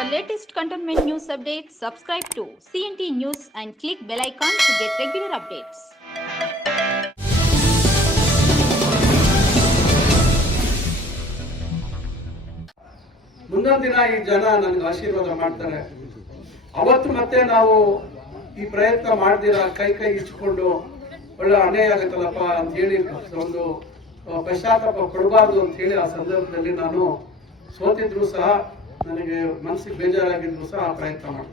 For latest cantonment news updates, subscribe to CNT News and click bell icon to get regular updates. ಮುಂದೊಂದು ದಿನ ಈ ಜನ ನನಗೆ ಆಶೀರ್ವಾದ ಮಾಡ್ತಾರೆ ಅವತ್ತು ಮತ್ತೆ ನಾವು ಈ ಪ್ರಯತ್ನ ಮಾಡ್ದಿರ ಕೈ ಕೈ ಇಚ್ಕೊಂಡು ಒಳ್ಳೆ ಅನ್ಯಾಯ ಆಗುತ್ತಲ್ಲಪ್ಪ ಅಂತ ಹೇಳಿ ಒಂದು ಪಶ್ಚಾತ್ತಾಪ ಕೊಡಬಾರ್ದು ಅಂತ ಹೇಳಿ ಆ ಸಂದರ್ಭದಲ್ಲಿ ನಾನು ಸೋತಿದ್ರು ಸಹ ನನಗೆ ಮನಸ್ಸಿಗೆ ಬೇಜಾರಾಗಿದ್ರು ಸಹ ಆ ಪ್ರಯತ್ನ ಮಾಡಿ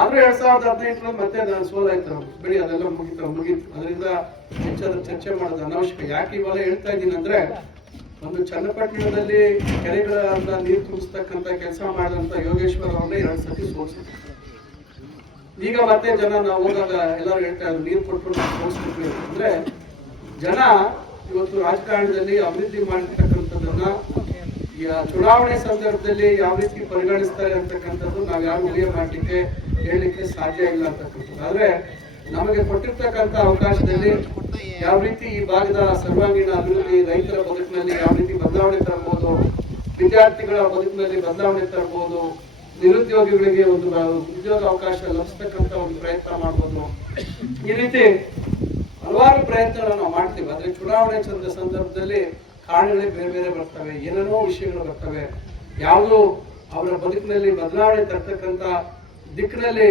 ಆದ್ರೂ ಎರಡ್ ಸಾವಿರದ ಹದಿನೆಂಟರಲ್ಲಿ ಮತ್ತೆ ನಾನು ಸೋಲಾಯ್ತು ಬಿಡಿ, ಅದೆಲ್ಲ ಮುಗಿತು, ಮುಗೀತು. ಅದರಿಂದ ಹೆಚ್ಚಾದ ಚರ್ಚೆ ಮಾಡೋದು ಅನವಶ್ಯಕ. ಯಾಕೆ ಇವಾಗ ಹೇಳ್ತಾ ಇದ್ದೀನಿ ಅಂದ್ರೆ, ಒಂದು ಚನ್ನಪಟ್ಟಣದಲ್ಲಿ ಕೆರೆಗಳ ನೀರು ತುಂಬಿಸ್ತಕ್ಕಂಥ ಕೆಲಸ ಮಾಡಿದಂತ ಯೋಗೇಶ್ವರ ಅವ್ರನ್ನೇ ಎರಡು ಸತಿ ಸೋಲ್ಸಿದ್ರು ಈಗ ಮತ್ತೆ ಜನ ನಾವು ಹೋದಾಗ ಎಲ್ಲರೂ ಹೇಳ್ತಾ ಇದ್ರು, ನೀರು ಕೊಡ್ಕೊಂಡು ನಾವು ಸೋಲ್ಸ್ಬಿಟ್ವಿ ಅಂದ್ರೆ ಜನ ಇವತ್ತು ರಾಜಕಾರಣದಲ್ಲಿ ಅಭಿವೃದ್ಧಿ ಮಾಡಿರ್ತಕ್ಕಂಥದ್ದನ್ನ ಈ ಚುನಾವಣೆ ಸಂದರ್ಭದಲ್ಲಿ ಯಾವ ರೀತಿ ಪರಿಗಣಿಸ್ತಾರೆ ಅಂತಕ್ಕಂಥದ್ದು ನಾವು ಯಾವ ಊಹೆ ಮಾಡಲಿಕ್ಕೆ ಹೇಳಲಿಕ್ಕೆ ಸಾಧ್ಯ ಇಲ್ಲ ಅಂತಕ್ಕಂಥದ್ದು. ಆದ್ರೆ ನಮಗೆ ಕೊಟ್ಟಿರ್ತಕ್ಕಂಥ ಅವಕಾಶದಲ್ಲಿ ಯಾವ ರೀತಿ ಈ ಭಾಗದ ಸರ್ವಾಂಗೀಣ ಅಭಿವೃದ್ಧಿ, ರೈತರ ಬದುಕಿನಲ್ಲಿ ಯಾವ ರೀತಿ ಬದಲಾವಣೆ ತರಬಹುದು ವಿದ್ಯಾರ್ಥಿಗಳ ಬದುಕಿನಲ್ಲಿ ಬದಲಾವಣೆ ತರಬಹುದು ನಿರುದ್ಯೋಗಿಗಳಿಗೆ ಒಂದು ಉದ್ಯೋಗ ಅವಕಾಶ ಲಭಿಸ್ತಕ್ಕಂಥ ಒಂದು ಪ್ರಯತ್ನ ಮಾಡಬಹುದು ಈ ರೀತಿ ಹಲವಾರು ಪ್ರಯತ್ನಗಳನ್ನು ನಾವು ಮಾಡ್ತೀವಿ. ಆದ್ರೆ ಚುನಾವಣೆ ಸಂದರ್ಭದಲ್ಲಿ ಕಾರಣಗಳೇ ಬೇರೆ ಬೇರೆ ಬರ್ತವೆ, ಏನೇನೋ ವಿಷಯಗಳು ಬರ್ತವೆ. ಯಾವುದು ಅವರ ಬದುಕಿನಲ್ಲಿ ಬದಲಾವಣೆ ತರ್ತಕ್ಕಂಥ ದಿಕ್ಕಿನಲ್ಲಿ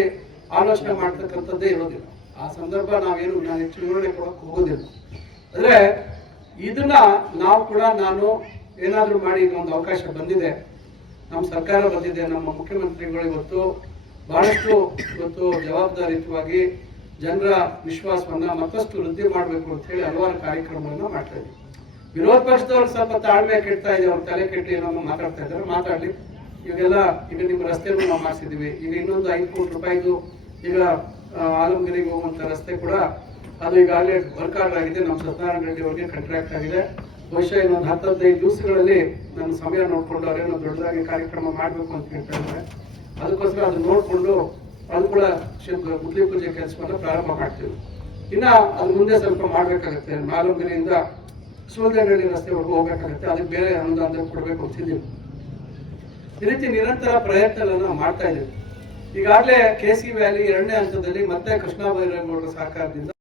ಆಲೋಚನೆ ಮಾಡ್ತಕ್ಕಂಥದ್ದೇ ಇರೋದಿಲ್ಲ. ಆ ಸಂದರ್ಭ ನಾವೇನು ನಾನು ಹೆಚ್ಚು ವಿವರಣೆ ಕೊಡೋಕೆ ಹೋಗೋದಿಲ್ಲ. ಅಂದ್ರೆ ಇದನ್ನ ನಾವು ಕೂಡ ನಾನು ಏನಾದರೂ ಮಾಡಿ ಒಂದು ಅವಕಾಶ ಬಂದಿದೆ. ನಮ್ಮ ಸರ್ಕಾರ ಬಂದಿದೆ, ನಮ್ಮ ಮುಖ್ಯಮಂತ್ರಿಗಳು ಇವತ್ತು ಬಹಳಷ್ಟು ಇವತ್ತು ಜವಾಬ್ದಾರಿಯುತವಾಗಿ ಜನರ ವಿಶ್ವಾಸವನ್ನ ಮತ್ತಷ್ಟು ವೃದ್ಧಿ ಮಾಡಬೇಕು ಅಂತ ಹೇಳಿ ಹಲವಾರು ಕಾರ್ಯಕ್ರಮಗಳನ್ನ ಮಾಡ್ತಾ ಇದ್ದೀವಿ. ವಿರೋಧ ಪಕ್ಷದವ್ರು ಸ್ವಲ್ಪ ತಾಳ್ಮೆ ಕೆಡ್ತಾ ಇದೆ, ಅವ್ರ ತಲೆ ಕೆಟ್ಟಿ ಏನೋ ಮಾತಾಡ್ತಾ ಇದ್ದಾರೆ, ಮಾತಾಡ್ಲಿ. ಈಗೆಲ್ಲ ಈಗ ನಿಮ್ಮ ರಸ್ತೆಯನ್ನು ನಾವು ಮಾಡಿಸಿದೀವಿ ಈಗ ಇನ್ನೊಂದು ಐದು ಕೋಟಿ ರೂಪಾಯಿದು ಈಗ ಆಲಮಗಿರಿಗೆ ಹೋಗುವಂತ ರಸ್ತೆ ಕೂಡ ಅದು ಈಗಾಗಲೇ ವರ್ಕ್ ಆರ್ಡರ್ ಆಗಿದೆ. ನಮ್ಮ ಸತ್ಯನಾರಾಯಣ ರೆಡ್ಡಿ ಅವರಿಗೆ ಕಾಂಟ್ರಾಕ್ಟ್ ಆಗಿದೆ. ಬಹುಶಃ ಇನ್ನೊಂದು ಹತ್ತು ಹದಿನೈದು ದಿವಸಗಳಲ್ಲಿ ನನ್ನ ಸಮಯ ನೋಡ್ಕೊಂಡು ಅವ್ರೇನೋ ದೊಡ್ಡದಾಗಿ ಕಾರ್ಯಕ್ರಮ ಮಾಡಬೇಕು ಅಂತ ಹೇಳ್ತಾ ಇದ್ದಾರೆ. ಅದಕ್ಕೋಸ್ಕರ ಅದು ನೋಡಿಕೊಂಡು ಅದು ಕೂಡ ಮುದ್ಲಿ ಪೂಜೆ ಕೆಲಸವನ್ನು ಪ್ರಾರಂಭ ಮಾಡ್ತೀವಿ. ಇನ್ನ ಅದು ಮುಂದೆ ಸ್ವಲ್ಪ ಮಾಡಬೇಕಾಗುತ್ತೆ. ಮಾಲೂಗಿರಿಯಿಂದ ಸೂಲ್ದೇನಹಳ್ಳಿ ರಸ್ತೆವರೆಗೂ ಹೋಗ್ಬೇಕಾಗತ್ತೆ. ಅದಕ್ಕೆ ಬೇರೆ ಅನುದಾನ ಕೊಡಬೇಕು ಅಂತಿದ್ದೀವಿ ಈ ರೀತಿ ನಿರಂತರ ಪ್ರಯತ್ನಗಳನ್ನು ಮಾಡ್ತಾ ಇದ್ದೀವಿ. ಈಗಾಗಲೇ ಕೆ ಸಿ ವ್ಯಾಲಿ ಎರಡನೇ ಹಂತದಲ್ಲಿ ಮತ್ತೆ ಕೃಷ್ಣ ಬೈರೇಗೌಡರ ಸಹಕಾರದಿಂದ